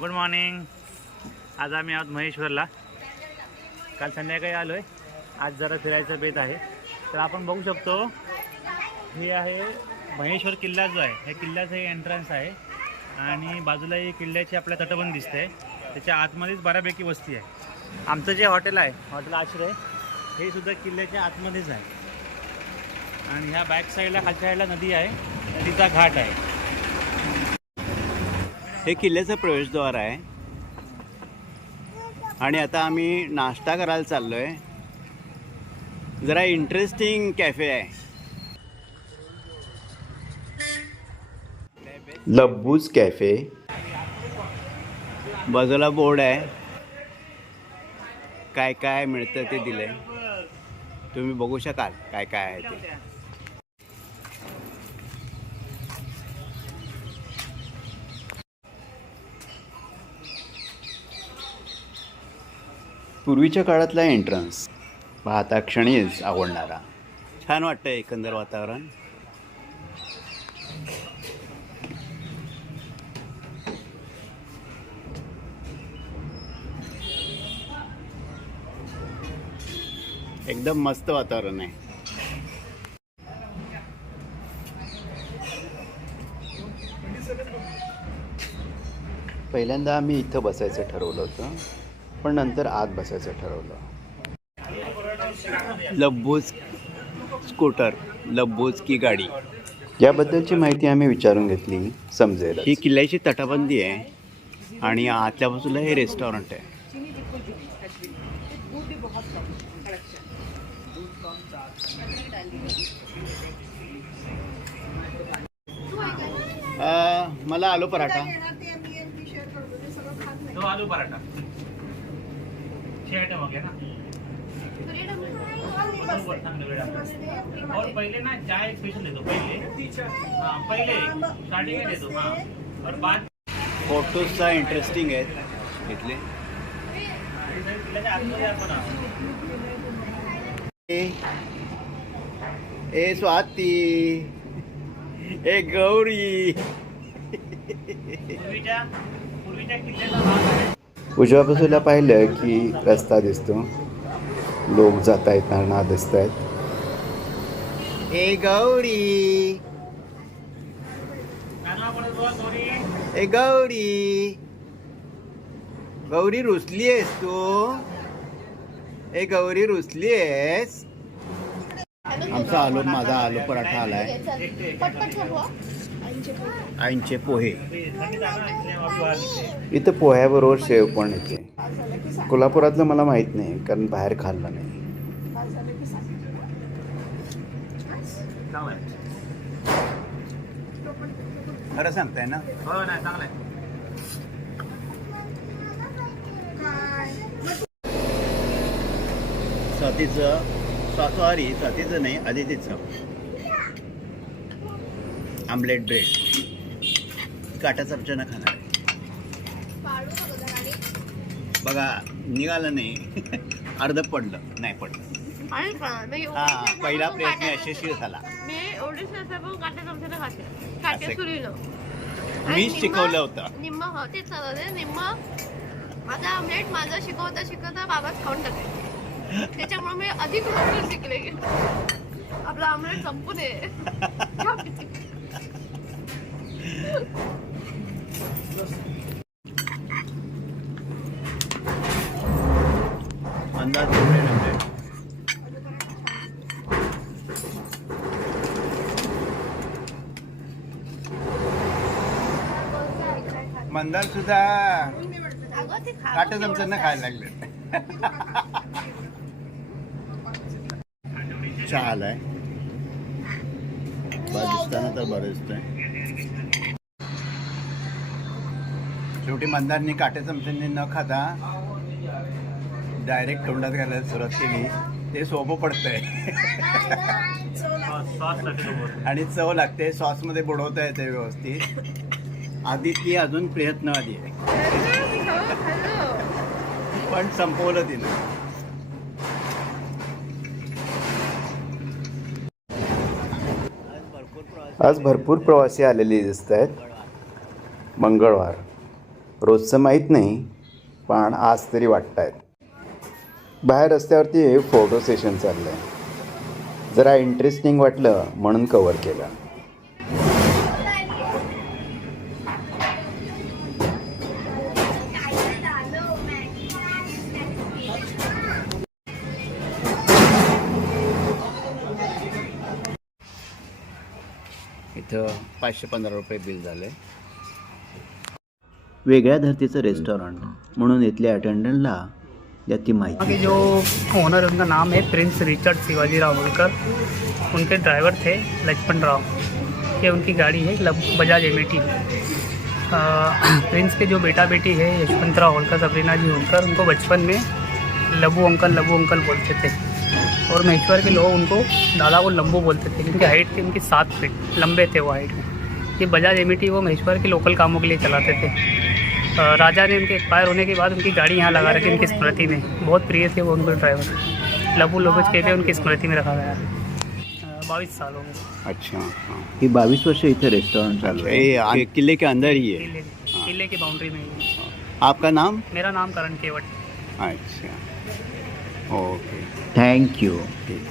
Good morning आज आम्ही आहोत महेश्वरला. काल संध्याकाळी आलो आहे आज जरा फिरायचं बेत आहे. तर आपण बघू शकतो हे आहे महेश्वर किल्ला जो आहे. ह्या किल्ल्याचं हे एंट्रन्स आहे. आणि बाजूला ही किल्ल्याची आपल्या तटबंद दिसते. त्याच्या आतमध्येच बऱ्यापैकी वस्ती आहे. आमचं जे हॉटेल आहे हॉटेल आश्रय हे सुद्धा किल्ल्याच्या आतमध्येच आहे. आणि ह्या बॅक साईडला खालच्या साईडला नदी आहे. नदीचा घाट आहे. हे किल्ल्याचं प्रवेशद्वार आहे. आणि आता आम्ही नाश्ता करायला चाललोय. जरा इंटरेस्टिंग कॅफे आहे. लब्बूज कॅफे बाजूला बोर्ड आहे. काय काय मिळतं ते दिलंय. तुम्ही बघू शकाल काय काय आहे ते. पूर्वीच्या काळातला एंट्रन्स पाहता क्षणीच आवडणारा. छान वाटतं एकंदर वातावरण. एकदम मस्त वातावरण आहे. पहिल्यांदा आम्ही इथं बसायचं ठरवलं होतं. पण नंतर आत बसायचं ठरवलं. लब्बूज स्कूटर लब्बूज की गाडी? याबद्दलची माहिती आम्ही विचारून घेतली समजेल ही किल्ल्याची तटबंदी आहे आणि आतल्या बाजूला हे रेस्टॉरंट आहे. मला आलो पराठा. आलू पराठा. छे आइटम हो गया ना. और पहले ना चाय स्पेशल देतो पहिले। हाँ पहिले स्टार्टिंग में देतो हाँ। और बाद फोटोजचा इंटरेस्टिंग आहेत इथले किल्ल्याच्या आतमध्ये आपण आहोत. ए ए स्वाती। ए गौरी। पूर्वीच्या पूर्वीच्या किल्ल्याचा भाग आहे. उजव्या बाजूला पाहिलं की रस्ता दिसतो. लोक जात आहेत नाना दिसत आहेत ए गौरी. ए गौरी. गौरी रुसली आहेस तू? ए गौरी रुसली आहेस? आमचा आलो माझा आलू पराठा आलाय. आईंचे पोहे. इथं पोह्याबरोबर शेव पण येते कोल्हापुरातलं मला माहीत नाही कारण बाहेर खाल्लं नाही. खरं सांगताय ना? हो नाही चांगलं आहे. स्वातीचं सॉरी स्वातीचं नाही आदितीचं आमलेट ब्रेड. काटा चमच्यानं खाणार. आहे बघा निघालं नाही. अर्ध पडलं. नाही पडलं? मी हा पहिला प्रयत्न यशस्वी झाला. मी असं. निम्म- शिकवलं होतं. निम्म हो चालवते निम्म माझा शिकवता शिकवता बाबाच खाऊन टाकायचे त्याच्यामुळे मी अधिक लवकर शिकले. आपला ऑमलेट संपू नये अंदाज मंदार सुद्धा काट चमच्यानं खायला लागले. चहा आलाय. बरं दिसताना तर बरं दिसतंय. शेवटी मंदारनी काटे चमच्यानी न खाता डायरेक्ट तोंडात घालायला सुरुवात केली. ते सोपं पडतंय. आणि चव लागते. सॉसमध्ये बुडवता येते व्यवस्थित. आधी ती अजून प्रयत्नवादी आहे. पण संपवलं तिनं. आज भरपूर प्रवासी आलेले दिसत आहेत. मंगळवार. रोजचं माहीत नाही पण आज तरी वाटत आहेत बाहेर रस्त्यावरती हे फोटो सेशन चाललं आहे जरा इंटरेस्टिंग वाटलं म्हणून कवर केलं. इथं पाचशे पंधरा रुपये बिल झाले वेगळ्या धर्तीचं रेस्टॉरंट म्हणून इथल्या अटेंडंटला याची माहिती जो ओनर उनका नाम है प्रिंस रिचर्ड शिवाजी राव होलकर। उनके ड्राइवर थे लक्ष्मण राव ये उनकी गाड़ी है लब- बजाज एम प्रिंस के जो बेटा बेटी है यशवंतराव होलकर सबरीना जी होलकर उनको बचपन में लबू अंकल लबू अंकल बोलते थे। और महेश्वर के लोग उनको दादा को लंबू बोलते थे क्योंकि हाइट थी उनकी सात फीट लंबे थे वो हाइट में ये बजाज एम वो महेश्वर के लोकल कामों के लिए चलाते थे। राजा ने उनके एक्सपायर होने के बाद उनकी गाड़ी यहाँ लगा रखी उनकी स्मृति में। बहुत प्रिय थे वो उनको ड्राइवर लबू लोबज के लिए उनकी स्मृति में रखा गया। है बाईस साल हो गए अच्छा हाँ। ही बावीस वर्ष इथे रेस्टॉरंट चालू ये किले के अंदर ही है। किले किले की बाउंड्री में ही है। आपका नाम? मेरा नाम करण केवट। अच्छा। ओके। थँक्यू ठीक